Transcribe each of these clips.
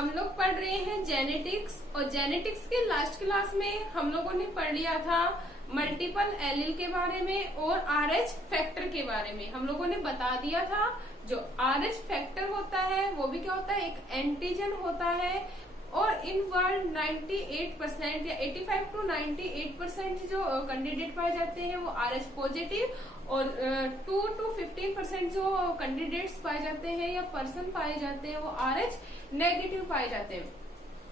हम लोग पढ़ रहे हैं जेनेटिक्स। और जेनेटिक्स के लास्ट क्लास में हम लोगों ने पढ़ लिया था मल्टीपल एलील के बारे में और RH फैक्टर के बारे में। हम लोगों ने बता दिया था जो RH फैक्टर होता है वो भी क्या होता है, एक एंटीजन होता है। और इन वर्ल्ड 98% या 85 to 98% जो कैंडिडेट पाए जाते हैं वो RH पॉजिटिव और 2 to 15% जो कैंडिडेट्स पाए जाते हैं या पर्सन पाए जाते हैं वो RH नेगेटिव पाए जाते हैं।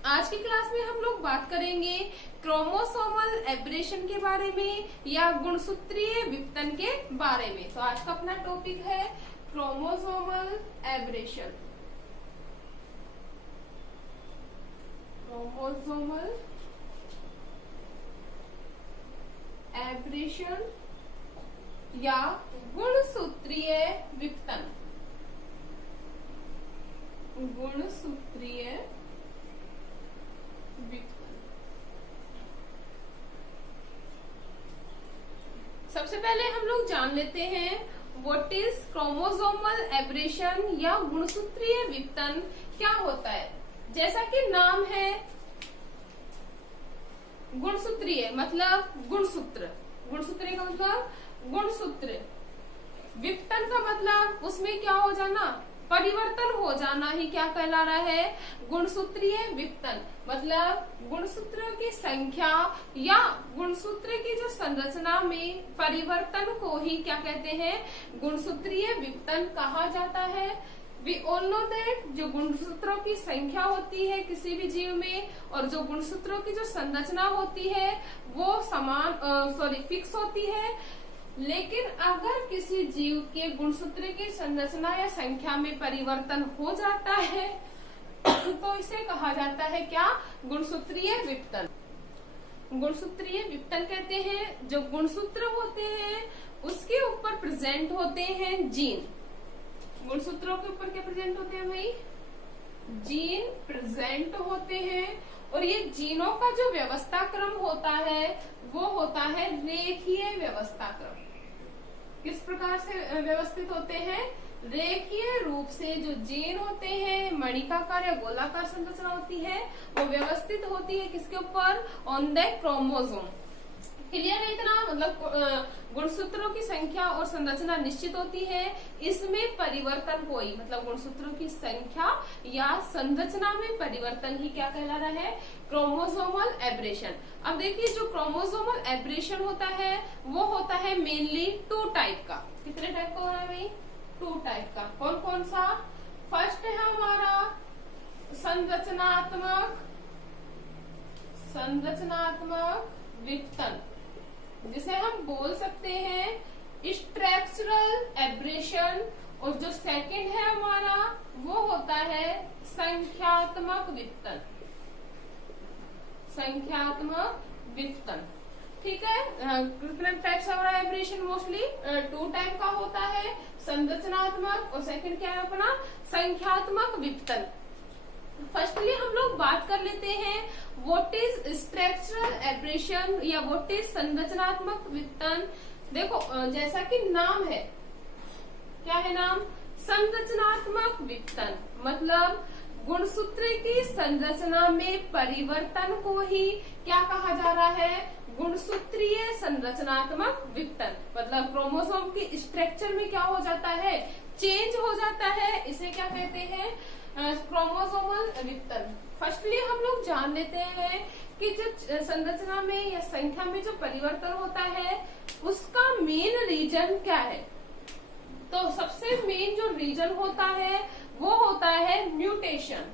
आज की क्लास में हम लोग बात करेंगे क्रोमोसोमल एब्रेशन के बारे में या गुणसूत्रीय विपतन के बारे में। तो आज का अपना टॉपिक है क्रोमोसोमल एब्रेशन। क्रोमोसोमल एब्रेशन या गुणसूत्रीय विपतन। गुणसूत्रीय विपतन। सबसे पहले हम लोग जान लेते हैं व्हाट इज क्रोमोसोमल एब्रेशन या गुणसूत्रीय विपतन क्या होता है। जैसा कि नाम है गुणसूत्रीय मतलब गुणसूत्र, गुणसूत्रीय का मतलब गुणसूत्र, विपतन का मतलब उसमें क्या हो जाना, परिवर्तन हो जाना ही क्या कहला रहा है, गुणसूत्रीय विपतन। मतलब गुणसूत्रों की संख्या या गुणसूत्र की जो संरचना में परिवर्तन को ही क्या कहते हैं, गुणसूत्रीय विपतन कहा जाता है। वी ऑल नो दैट जो गुणसूत्रों की संख्या होती है किसी भी जीव में और जो गुणसूत्रों की जो संरचना होती है वो फिक्स होती है। लेकिन अगर किसी जीव के गुणसूत्र की संरचना या संख्या में परिवर्तन हो जाता है तो इसे कहा जाता है क्या, गुणसूत्रीय विपतन। गुणसूत्रीय विपतन कहते हैं जो गुणसूत्र होते हैं उसके ऊपर प्रेजेंट होते हैं जीन। गुणसूत्रों के ऊपर क्या प्रेजेंट होते हैं भाई, जीन प्रेजेंट होते हैं। और ये जीनों का जो व्यवस्था क्रम होता है वो होता है रेखीय व्यवस्था क्रम। किस प्रकार से व्यवस्थित होते हैं, रेखीय रूप से जो जीन होते हैं, मणिकाकार या गोलाकार संरचना होती है वो व्यवस्थित होती है किसके ऊपर, ऑन द क्रोमोसोम। क्लियर है इतना। मतलब गुणसूत्रों की संख्या और संरचना निश्चित होती है, इसमें परिवर्तन कोई मतलब गुणसूत्रों की संख्या या संरचना में परिवर्तन ही क्या कहला रहा है, क्रोमोसोमल एब्रेशन। अब देखिए जो क्रोमोसोमल एब्रेशन होता है वो होता है मेनली 2 टाइप का। कितने टाइप का हो रहा है भाई, 2 टाइप का। कौन कौन सा, फर्स्ट है हमारा संरचनात्मक विपतन, जिसे हम बोल सकते हैं स्ट्रक्चरल एब्रेशन। और जो सेकंड है हमारा वो होता है संख्यात्मक विपतन। संख्यात्मक विपतन, ठीक है। कितने types of abrasion, mostly 2 type का होता है, संरचनात्मक और सेकंड क्या है अपना, संख्यात्मक विपतन। फर्स्टली हम लोग बात कर लेते हैं व्हाट इज स्ट्रक्चरल एब्रेशन या व्हाट इज संरचनात्मक विपतन। देखो जैसा कि नाम है, क्या है नाम, संरचनात्मक विपतन। मतलब गुणसूत्र की संरचना में परिवर्तन को ही क्या कहा जा रहा है, गुणसूत्रीय संरचनात्मक विपतन। मतलब क्रोमोसोम की स्ट्रक्चर में क्या हो जाता है, चेंज हो जाता है, इसे क्या कहते हैं, क्रोमोसोमल विपतन। फर्स्टली हम लोग जान लेते हैं कि जो संरचना में या संख्या में जो परिवर्तन होता है उसका मेन रीजन क्या है। तो सबसे मेन जो रीजन होता है वो होता है म्यूटेशन।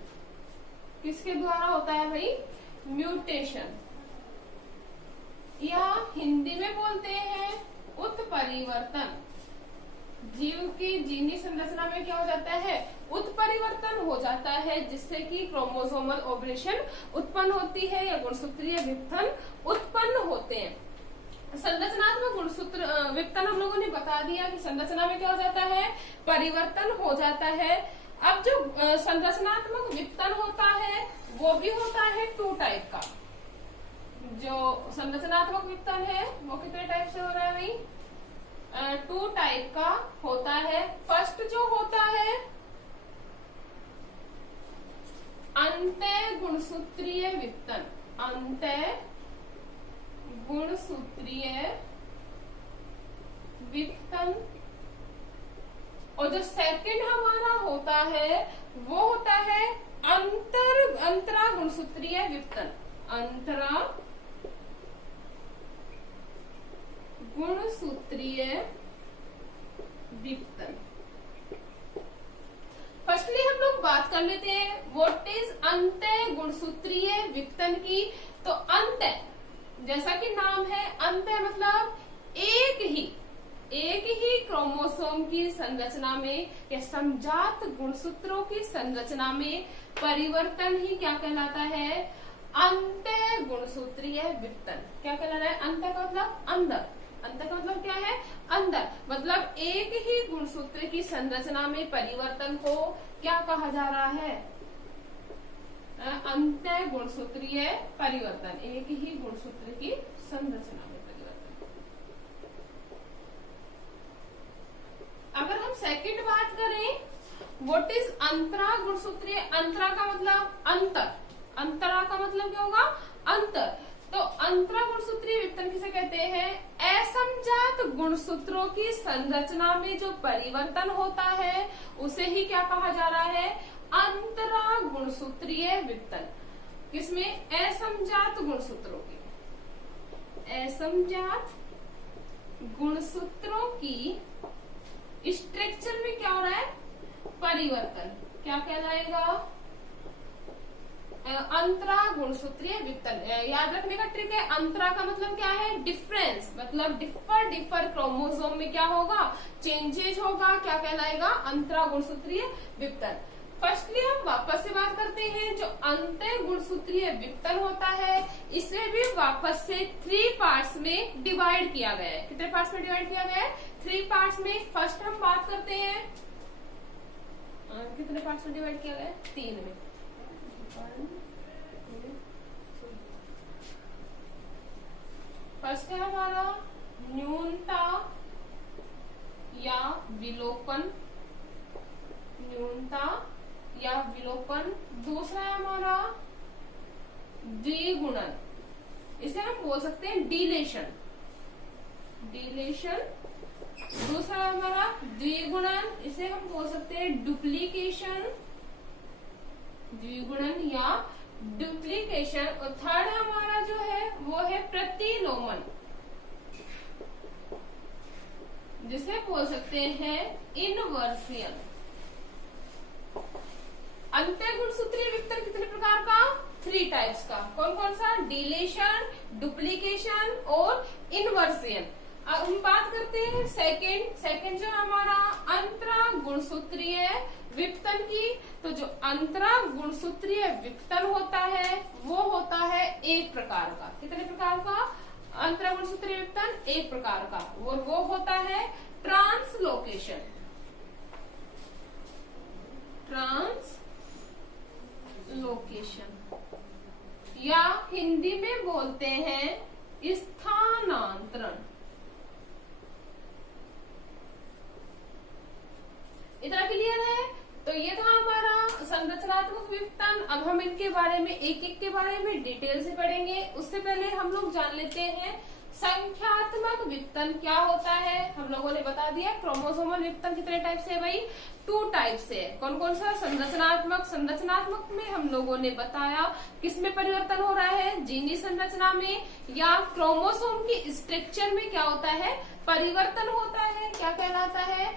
किसके द्वारा होता है भाई, म्यूटेशन, या हिंदी में बोलते हैं उत्परिवर्तन। जीव की जीनी संरचना में क्या हो जाता है, उत्परिवर्तन हो जाता है, जिससे कि क्रोमोसोमल एब्रेशन उत्पन्न होती है या गुणसूत्रीय विपतन उत्पन्न होते हैं। संरचनात्मक गुणसूत्र विपतन हम लोगों ने बता दिया कि संरचना में क्या हो जाता है, परिवर्तन हो जाता है। अब जो संरचनात्मक विपतन होता है वो भी होता है 2 टाइप का। जो संरचनात्मक विपतन है वो कितने टाइप से हो रहा है भाई, 2 टाइप का होता है। फर्स्ट जो होता है अंतः गुणसूत्रीय विघटन। और जो सेकंड हमारा होता है वो होता है अंतरा गुणसूत्रीय विघटन। अंतरा गुणसूत्रीय विघटन। फर्स्टली हम लोग बात कर लेते हैं व्हाट इज अंतः गुणसूत्रीय विघटन की। तो अंतः जैसा कि नाम है, अंतः मतलब एक ही क्रोमोसोम की संरचना में या समजात गुणसूत्रों की संरचना में परिवर्तन ही क्या कहलाता है? अंतः गुणसूत्रीय विघटन। क्या कहला रहा है? अंतः का मतलब अंदर। अंतर का मतलब क्या है? अंदर। मतलब एक ही गुणसूत्र की संरचना में परिवर्तन को क्या कहा जा रहा है? अंतः गुणसूत्रीय परिवर्तन। एक ही गुणसूत्र की संरचना में परिवर्तन। अगर हम सेकंड बात करें व्हाट इज अंतरा गुणसूत्रीय। अंतरा का मतलब अंतर। अंतरा का मतलब क्या होगा? अंतर। तो अंतरा गुणसूत्रीय विघटन किसे कहते हैं? असमजात गुणसूत्रों की संरचना में जो परिवर्तन होता है उसे ही क्या कहा जा रहा है? अंतरा गुणसूत्रीय विघटन। किसमें? असमजात गुणसूत्रों की। असमजात गुणसूत्रों की स्ट्रक्चर में क्या हो रहा है? परिवर्तन। क्या कहलाएगा? अंतरा गुणसूत्रीय विघटन। याद रखने का ट्रिक है, अंतरा का मतलब क्या है? डिफरेंस। मतलब डिफर क्रोमोसोम में क्या होगा? चेंजेज होगा। क्या कहलाएगा? अंतरा गुणसूत्रीय विघटन। फर्स्टली हम वापस से बात करते हैं, जो अंतः गुणसूत्रीय विघटन होता है इसे भी वापस से 3 पार्ट्स में डिवाइड किया गया है। कितने पार्ट्स में डिवाइड किया गया है? 3 पार्ट्स में। फर्स्ट हम बात करते हैं, कितने पार्ट्स में डिवाइड किया गया है? 3 में। फर्स्ट है हमारा न्यूनता या विलोपन। न्यूनता या विलोपन। दूसरा है हमारा द्विगुणन। इसे हम बोल सकते हैं डिलेशन। डिलेशन। दूसरा है हमारा द्विगुणन। इसे हम बोल सकते हैं डुप्लीकेशन। द्विगुणन या डुप्लीकेशन। और थर्ड हमारा जो है वो है प्रतिलोमन, जिसे बोल सकते हैं इनवर्सियन। अंतः गुणसूत्रीय विघटन कितने प्रकार का? 3 टाइप्स का। कौन कौन सा? डिलेशन, डुप्लीकेशन और इनवर्सियन। अब हम बात करते हैं सेकंड जो हमारा अंतरा गुणसूत्रीय विघटन की। तो जो अंतरा गुणसूत्रीय विघटन होता है वो होता है एक प्रकार का। कितने प्रकार का? अंतरा गुणसूत्रीय विघटन एक प्रकार का। और वो होता है ट्रांसलोकेशन। ट्रांसलोकेशन या हिंदी में बोलते हैं स्थानांतरण। इतना क्लियर है? तो ये था हमारा संरचनात्मक विघटन। अब हम इनके बारे में एक के बारे में डिटेल से पढ़ेंगे। उससे पहले हम लोग जान लेते हैं संख्यात्मक विघटन क्या होता है। हम लोगों ने बता दिया क्रोमोसोमल विघटन कितने टाइप से है भाई? 2 टाइप से। कौन कौन सा? संरचनात्मक में हम लोगों ने बताया किसमें परिवर्तन हो रहा है? जीनी संरचना में या क्रोमोसोम की स्ट्रक्चर में क्या होता है? परिवर्तन होता है। क्या कहलाता है?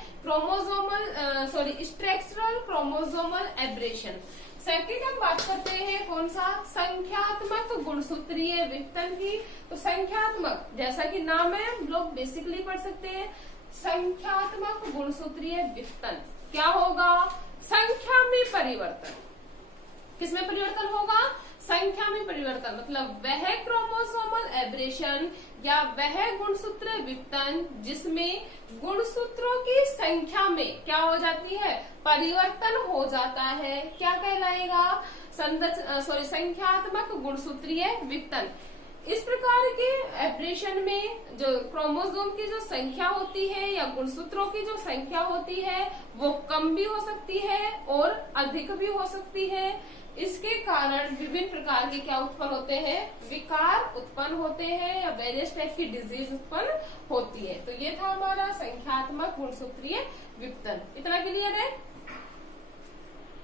Structural chromosomal abrasion. सेकंड हम बात करते हैं कौन सा? संख्यात्मक गुणसूत्रीय विघटन की। तो संख्यात्मक जैसा कि नाम है हम लोग बेसिकली पढ़ सकते हैं। संख्यात्मक गुणसूत्रीय विघटन क्या होगा? संख्या में परिवर्तन। किसमें परिवर्तन होगा? संख्या में परिवर्तन। मतलब वह क्रोमोसोमल एब्रेशन या वह गुणसूत्र विघटन जिसमें गुणसूत्रों की संख्या में क्या हो जाती है? परिवर्तन हो जाता है। क्या कहलाएगा? संख्यात्मक गुणसूत्रीय विघटन। इस प्रकार के एब्रेशन में जो क्रोमोसोम की जो संख्या होती है या गुणसूत्रों की जो संख्या होती है वो कम भी हो सकती है और अधिक भी हो सकती है। इसके कारण विभिन्न प्रकार के क्या उत्पन्न होते हैं, विकार उत्पन्न होते हैं या वेरियस टाइप की डिजीज उत्पन्न होती है। तो ये था हमारा संख्यात्मक गुणसूत्रीय विघटन। इतना क्लियर है।